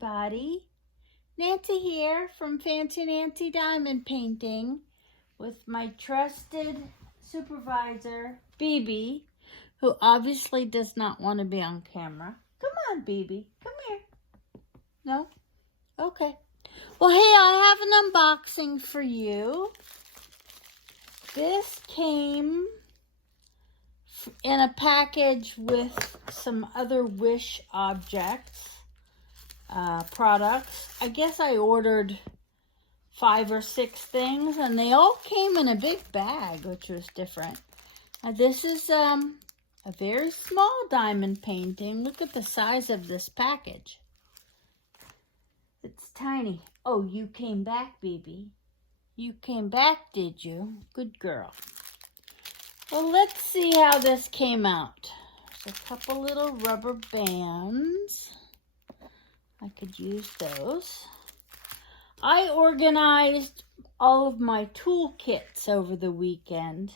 everybody. Nancy here from Fancy Nancy Diamond Painting with my trusted supervisor, BB, who obviously does not want to be on camera. Come on, BB. Come here. No? Okay. Well, hey, I have an unboxing for you. This came in a package with some other Wish objects, products. I guess I ordered 5 or 6 things, and they all came in a big bag, which was different. This is a very small diamond painting. Look at the size of this package. It's tiny. Oh, you came back, baby. You came back, did you? Good girl. Well, let's see how this came out. There's a couple little rubber bands. I could use those. I organized all of my toolkits over the weekend.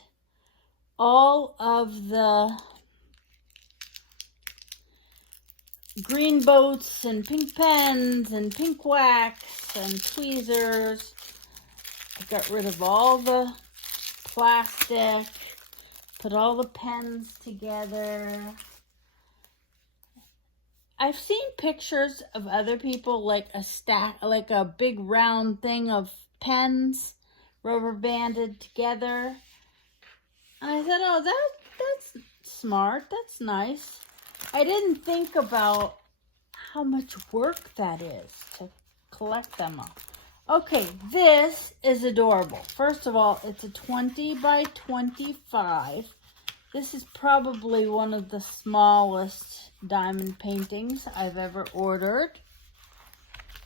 All of the green boats and pink pens and pink wax and tweezers. I got rid of all the plastic. Put all the pens together. I've seen pictures of other people like a stack, like a big round thing of pens rubber banded together. And I thought, oh, that's smart. That's nice. I didn't think about how much work that is to collect them all. Okay, this is adorable. First of all, it's a 20 by 25. This is probably one of the smallest diamond paintings I've ever ordered.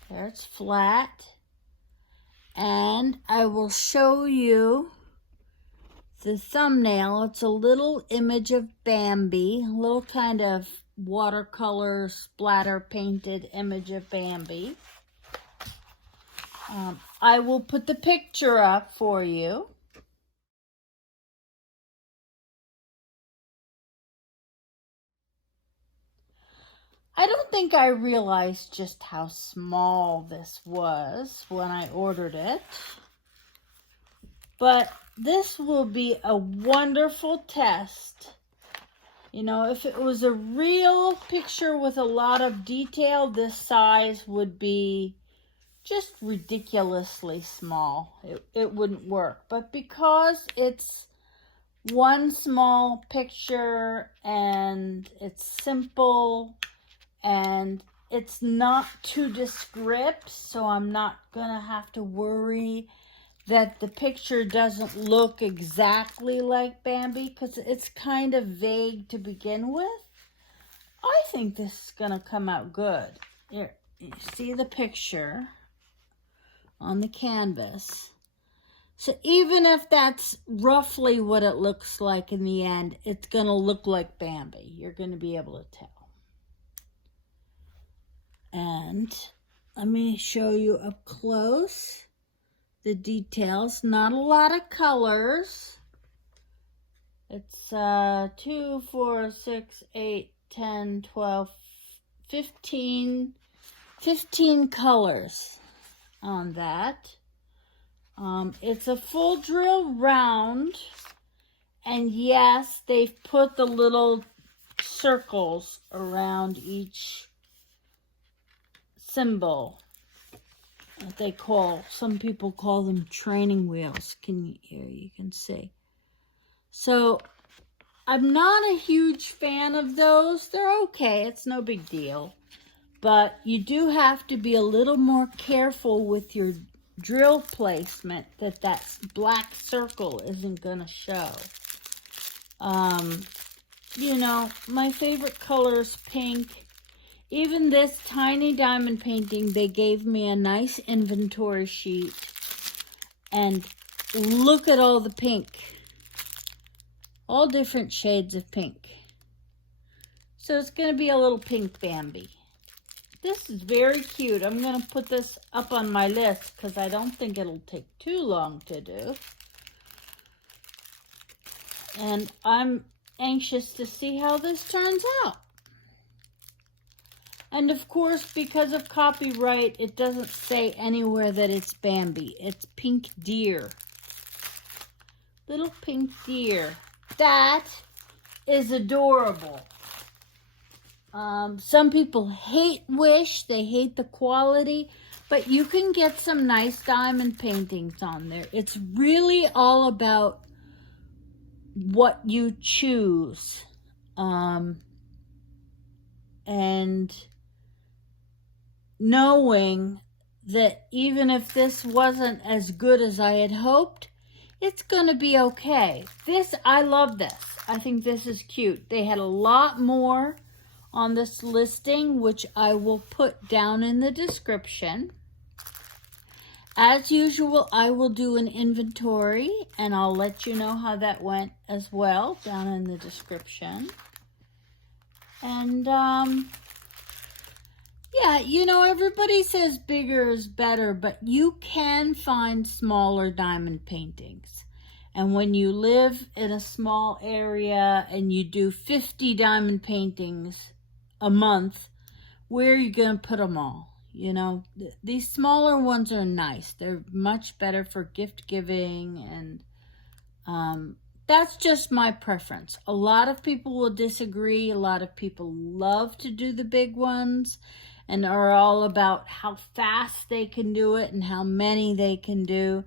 There, it's flat. And I will show you the thumbnail. It's a little image of Bambi, a little kind of watercolor splatter painted image of Bambi. I will put the picture up for you. I don't think I realized just how small this was when I ordered it. But this will be a wonderful test. You know, if it was a real picture with a lot of detail, this size would be just ridiculously small. It wouldn't work. But because it's one small picture and it's simple and it's not too descript, so I'm not gonna have to worry that the picture doesn't look exactly like Bambi, because it's kind of vague to begin with. I think this is gonna come out good. Here, you see the picture on the canvas. So even if that's roughly what it looks like in the end, it's gonna look like Bambi. You're gonna be able to tell. And let me show you up close the details. Not a lot of colors. It's 2, 4, 6, 8, 10, 12, 15 colors on that. It's a full drill round, and yes, they've put the little circles around each symbol. What they call, some people call them training wheels. Here you can see. So I'm not a huge fan of those. They're okay, it's no big deal. But you do have to be a little more careful with your drill placement, that black circle isn't gonna show. You know, my favorite color is pink. Even this tiny diamond painting, they gave me a nice inventory sheet. And look at all the pink. All different shades of pink. So it's going to be a little pink Bambi. This is very cute. I'm going to put this up on my list because I don't think it'll take too long to do. And I'm anxious to see how this turns out. And of course, because of copyright, it doesn't say anywhere that it's Bambi. It's Pink Deer. Little pink deer. That is adorable. Some people hate Wish. They hate the quality. But you can get some nice diamond paintings on there. It's really all about what you choose. And knowing that even if this wasn't as good as I had hoped, it's gonna be okay. I love this. I think this is cute. They had a lot more on this listing, which I will put down in the description. As usual, I will do an inventory, and I'll let you know how that went as well down in the description. And, yeah, you know, everybody says bigger is better, but you can find smaller diamond paintings. And when you live in a small area and you do 50 diamond paintings a month, where are you going to put them all? You know, these smaller ones are nice. They're much better for gift giving, and that's just my preference. A lot of people will disagree. A lot of people love to do the big ones and are all about how fast they can do it and how many they can do.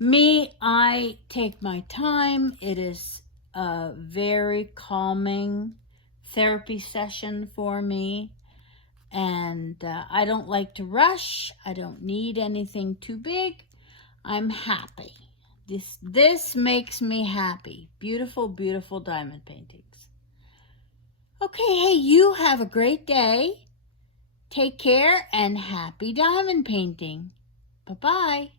Me, I take my time. It is a very calming therapy session for me. And I don't like to rush. I don't need anything too big. I'm happy. This makes me happy. Beautiful, beautiful diamond paintings. Okay, hey, you have a great day. Take care and happy diamond painting. Bye-bye.